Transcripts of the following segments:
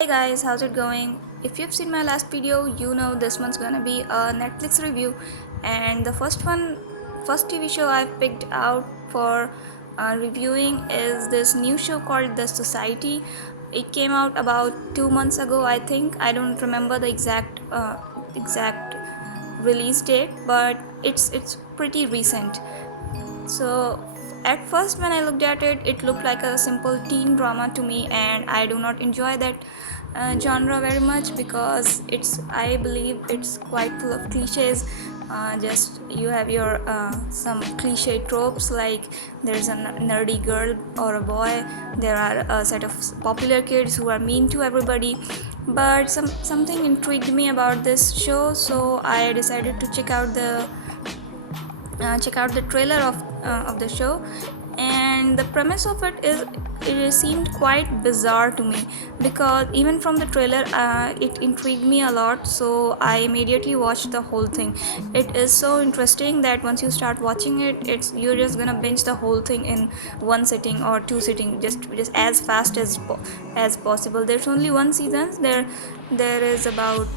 Hey guys, how's it going? If you've seen my last video, you know this one's gonna be a Netflix review. And the first TV show I've picked out for reviewing is this new show called The Society. It came out about 2 months ago, I think. I don't remember the exact release date, but it's pretty recent. So, at first, when I looked at it, it looked like a simple teen drama to me, and I do not enjoy that genre very much because I believe it's quite full of cliches. Just you have your some cliche tropes like there's a nerdy girl or a boy, there are a set of popular kids who are mean to everybody, but something intrigued me about this show, so I decided to check out the trailer of the show. And the premise of it seemed quite bizarre to me because even from the trailer it intrigued me a lot, so I immediately watched the whole thing. It is so interesting that once you start watching it, you're just gonna binge the whole thing in one sitting or two sitting, just as fast as possible. There's only one season. There is about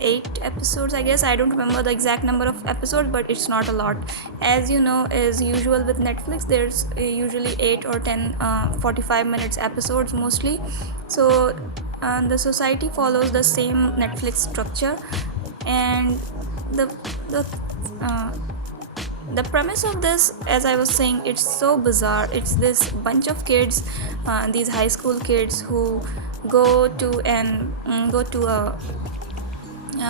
8 episodes, I guess. I don't remember the exact number of episodes, but it's not a lot. As you know, as usual with Netflix, there's usually 8 or 10 45 minutes episodes mostly. So the Society follows the same Netflix structure. And the the uh, the premise of this, as I was saying, it's so bizarre. It's this bunch of kids, these high school kids who go to a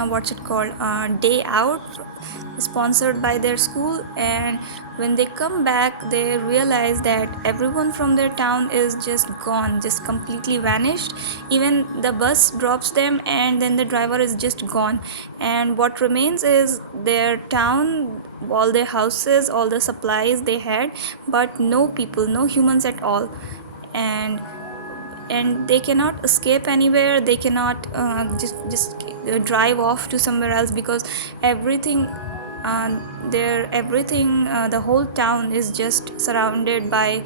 what's it called, day out sponsored by their school. And when they come back, they realize that everyone from their town is just gone, just completely vanished. Even the bus drops them, and then the driver is just gone, and what remains is their town, all their houses, all the supplies they had, but no people, no humans at all. And they cannot escape anywhere. They cannot just drive off to somewhere else because everything the whole town is just surrounded by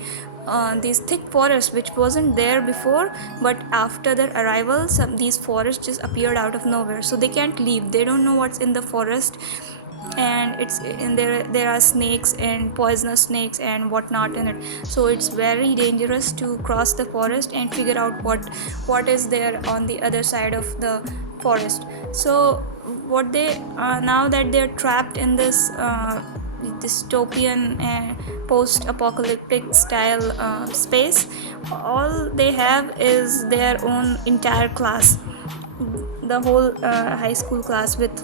these thick forests, which wasn't there before, but after their arrival these forests just appeared out of nowhere, so they can't leave. They don't know what's in the forest, and there are snakes and poisonous snakes and whatnot in it. So it's very dangerous to cross the forest and figure out what is there on the other side of the forest. So what they now that they're trapped in this dystopian and post-apocalyptic style space, all they have is their own entire class, the whole high school class with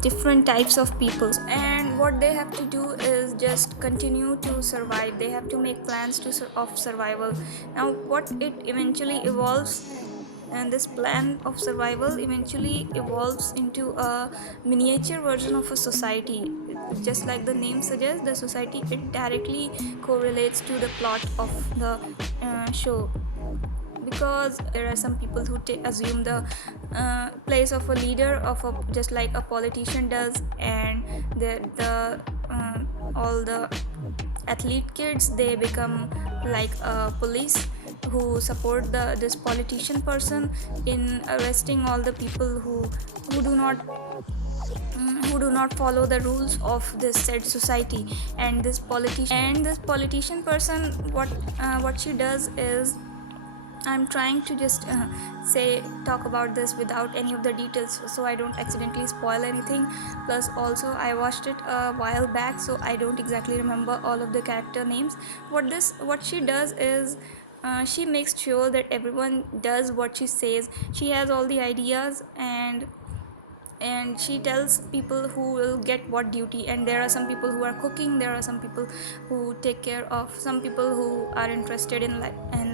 different types of people. And what they have to do is just continue to survive. They have to make plans of survival. Now what it eventually evolves, and this plan of survival eventually evolves into a miniature version of a society. Just like the name suggests, the society, it directly correlates to the plot of the show, because there are some people who assume the place of a leader, just like a politician does. And the all the athlete kids, they become like a police who support this politician person in arresting all the people who do not follow the rules of this said society. And this politician person, what she does is, I'm trying to just talk about this without any of the details so I don't accidentally spoil anything. Plus, also, I watched it a while back, so I don't exactly remember all of the character names. What she does is, she makes sure that everyone does what she says. She has all the ideas, and she tells people who will get what duty. And there are some people who are cooking, there are some people who take care of, some people who are interested in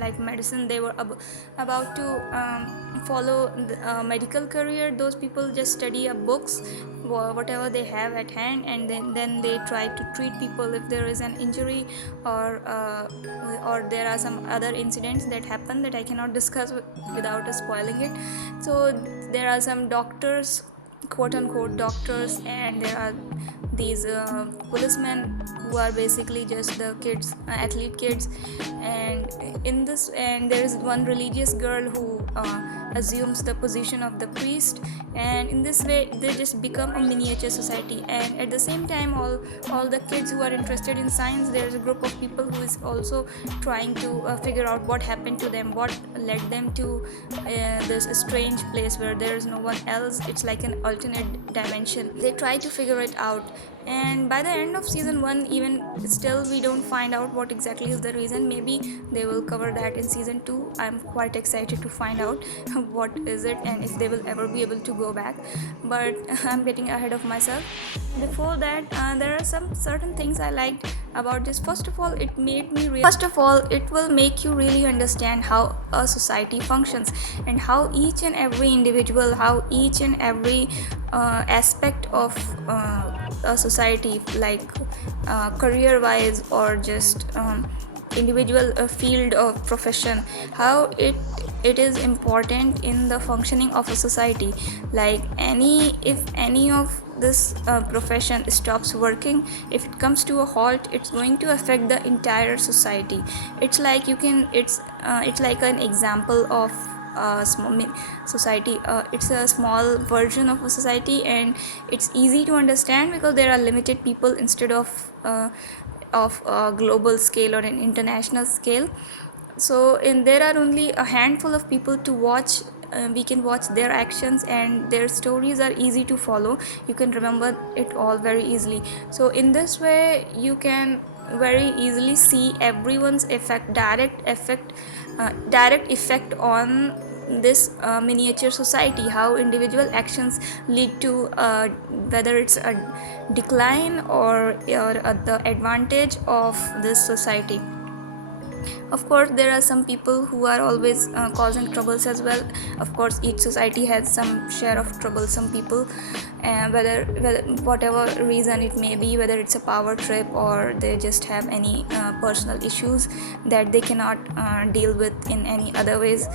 like medicine. They were about to follow the medical career. Those people just study up books, whatever they have at hand, and then they try to treat people if there is an injury, or there are some other incidents that happen that I cannot discuss without spoiling it. So there are some doctors quote unquote doctors, and there are these policemen who are basically just the kids, athlete kids. And in this, and there is one religious girl who assumes the position of the priest, and in this way they just become a miniature society. And at the same time, all the kids who are interested in science, there's a group of people who is also trying to figure out what happened to them, what led them to this strange place where there is no one else. It's like an alternate dimension. They try to figure it out, and by the end of season 1, even still we don't find out what exactly is the reason. Maybe they will cover that in season 2. I'm quite excited to find out what is it and if they will ever be able to go back, but I'm getting ahead of myself. Before that, there are some certain things I liked about this. First of all, it will make you really understand how a society functions, and how each and every individual, how each and every aspect of a society, like career wise or just individual field of profession, how it is important in the functioning of a society. Like if any of this profession stops working, if it comes to a halt, it's going to affect the entire society. It's like it's like an example of small society. It's a small version of a society, and it's easy to understand because there are limited people instead of a global scale or an international scale. So there are only a handful of people to watch. We can watch their actions, and their stories are easy to follow. You can remember it all very easily. So in this way you can very easily see everyone's direct effect on this miniature society, how individual actions lead to whether it's a decline or the advantage of this society. Of course, there are some people who are always causing troubles as well. Of course, each society has some share of troublesome people, and whether whatever reason it may be, whether it's a power trip or they just have any personal issues that they cannot deal with in any other ways.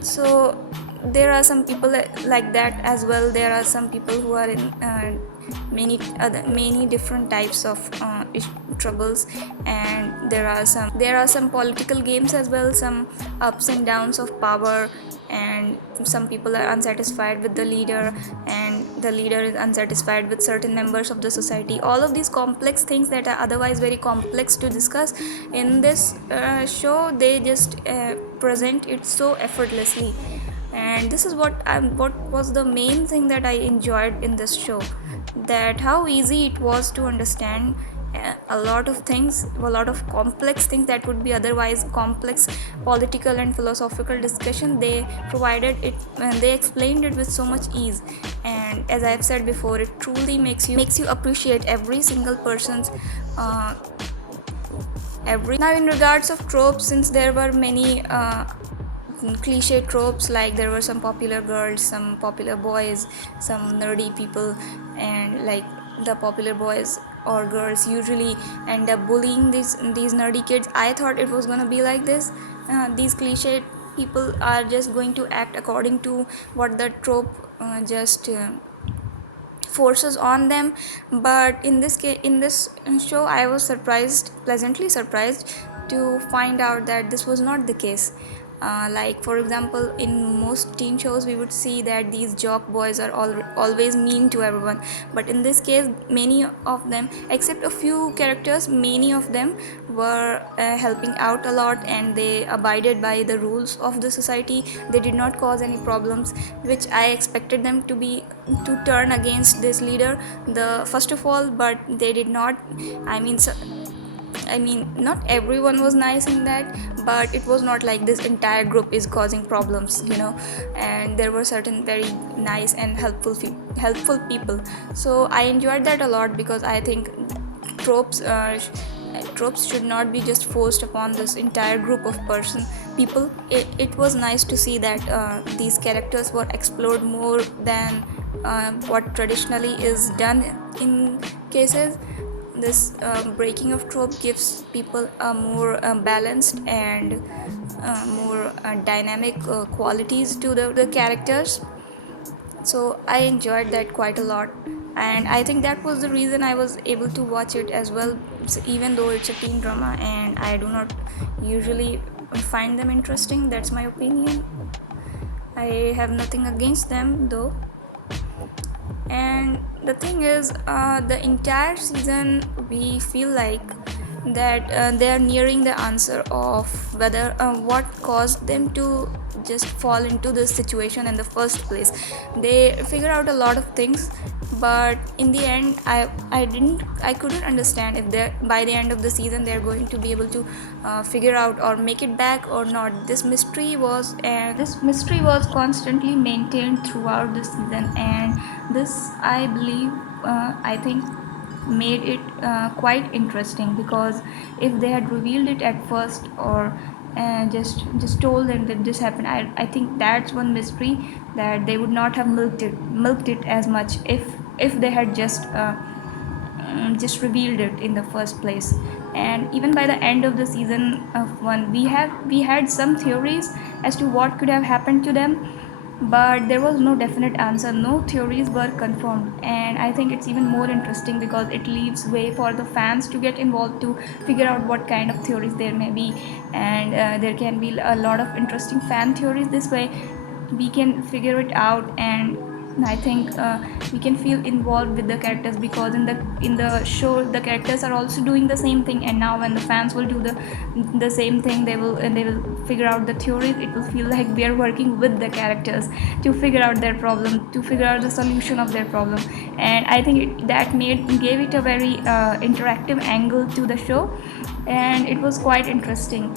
So there are some people like that as well. There are some people who are in many different types of troubles, and there are some political games as well, some ups and downs of power, and some people are unsatisfied with the leader, and the leader is unsatisfied with certain members of the society. All of these complex things that are otherwise very complex to discuss in this show, they just present it so effortlessly. And this is what was the main thing that I enjoyed in this show, that how easy it was to understand a lot of things, a lot of complex things that would be otherwise complex political and philosophical discussion. They provided it, they explained it with so much ease. And as I've said before, it truly makes you appreciate every single person's every now in regards of tropes, since there were many cliche tropes, like there were some popular girls, some popular boys, some nerdy people, and like the popular boys or girls usually end up bullying these nerdy kids. I thought it was gonna be like this. These cliche people are just going to act according to what the trope just forces on them. But in this case, in this show, I was pleasantly surprised to find out that this was not the case. Like for example, in most teen shows we would see that these jock boys are always mean to everyone, but in this case many of them, except a few characters, many of them were helping out a lot, and they abided by the rules of the society. They did not cause any problems, which I expected them to turn against this leader, the first of all, but they did not. I mean, not everyone was nice in that, but it was not like this entire group is causing problems, and there were certain very nice and helpful people. So I enjoyed that a lot, because I think tropes should not be just forced upon this entire group of people. It was nice to see that these characters were explored more than what traditionally is done in cases. This breaking of trope gives people a more balanced and more dynamic qualities to the characters. So I enjoyed that quite a lot, and I think that was the reason I was able to watch it as well. Even though it's a teen drama and I do not usually find them interesting, that's my opinion. I have nothing against them though. And the thing is, the entire season we feel like that they are nearing the answer of whether what caused them to just fall into this situation in the first place. They figure out a lot of things, but in the end I couldn't understand if they by the end of the season they're going to be able to figure out or make it back or not. This mystery was constantly maintained throughout the season, and this I believe I think made it quite interesting, because if they had revealed it at first or just told them that this happened, I think that's one mystery that they would not have milked it as much if they had just revealed it in the first place. And even by the end of the season of one, we had some theories as to what could have happened to them, but there was no definite answer. No theories were confirmed, and I think it's even more interesting because it leaves way for the fans to get involved to figure out what kind of theories there may be. And there can be a lot of interesting fan theories. This way we can figure it out, and I think we can feel involved with the characters, because in the show the characters are also doing the same thing, and now when the fans will do the same thing, they will figure out the theories. It will feel like we are working with the characters to figure out their problem, to figure out the solution of their problem. And I think that gave it a very interactive angle to the show, and it was quite interesting.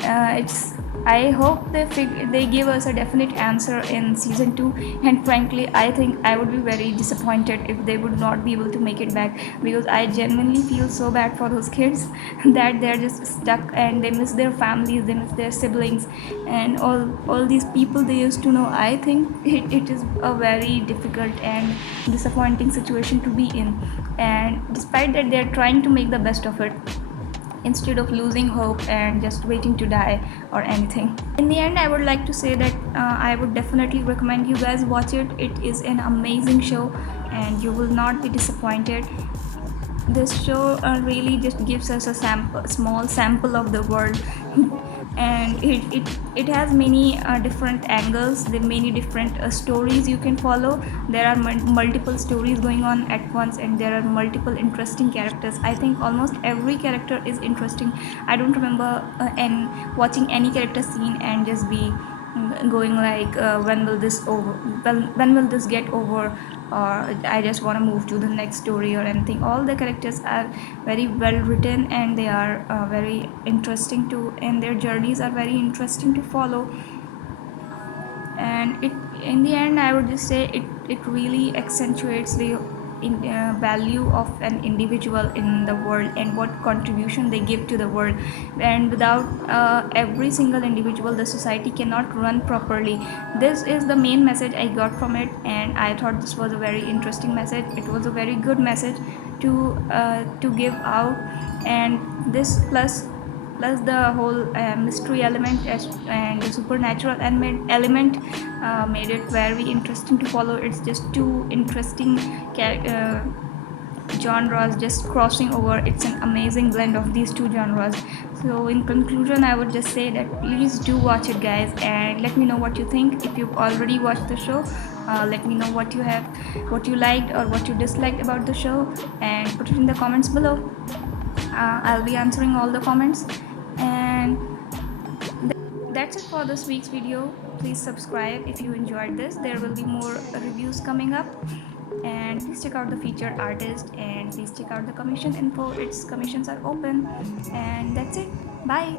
It's I hope they give us a definite answer in season 2, and frankly I think I would be very disappointed if they would not be able to make it back, because I genuinely feel so bad for those kids that they're just stuck and they miss their families, they miss their siblings, and all these people they used to know. I think it is a very difficult and disappointing situation to be in, and despite that they're trying to make the best of it instead of losing hope and just waiting to die or anything. In the end, I would like to say that I would definitely recommend you guys watch it. It is an amazing show and you will not be disappointed. This show really just gives us a small sample of the world. And it has many different angles, there are many different stories you can follow. There are multiple stories going on at once, and there are multiple interesting characters. I think almost every character is interesting. I don't remember watching any character scene and just be going like when will this over, when will this get over, or I just want to move to the next story or anything. All the characters are very well written, and they are very interesting to, and their journeys are very interesting to follow. And in the end I would just say it really accentuates the value of an individual in the world and what contribution they give to the world. And without every single individual, the society cannot run properly. This is the main message I got from it, and I thought this was a very interesting message. It was a very good message to give out. And this plus the whole mystery element and the supernatural element made it very interesting to follow. It's just two interesting genres just crossing over. It's an amazing blend of these two genres. So in conclusion, I would just say that please do watch it, guys, and let me know what you think. If you've already watched the show, let me know what you liked or what you disliked about the show, and put it in the comments below. I'll be answering all the comments. And that's it for this week's video. Please subscribe if you enjoyed this. There will be more reviews coming up, and please check out the featured artist, and please check out the commission info. Its commissions are open. And that's it. Bye.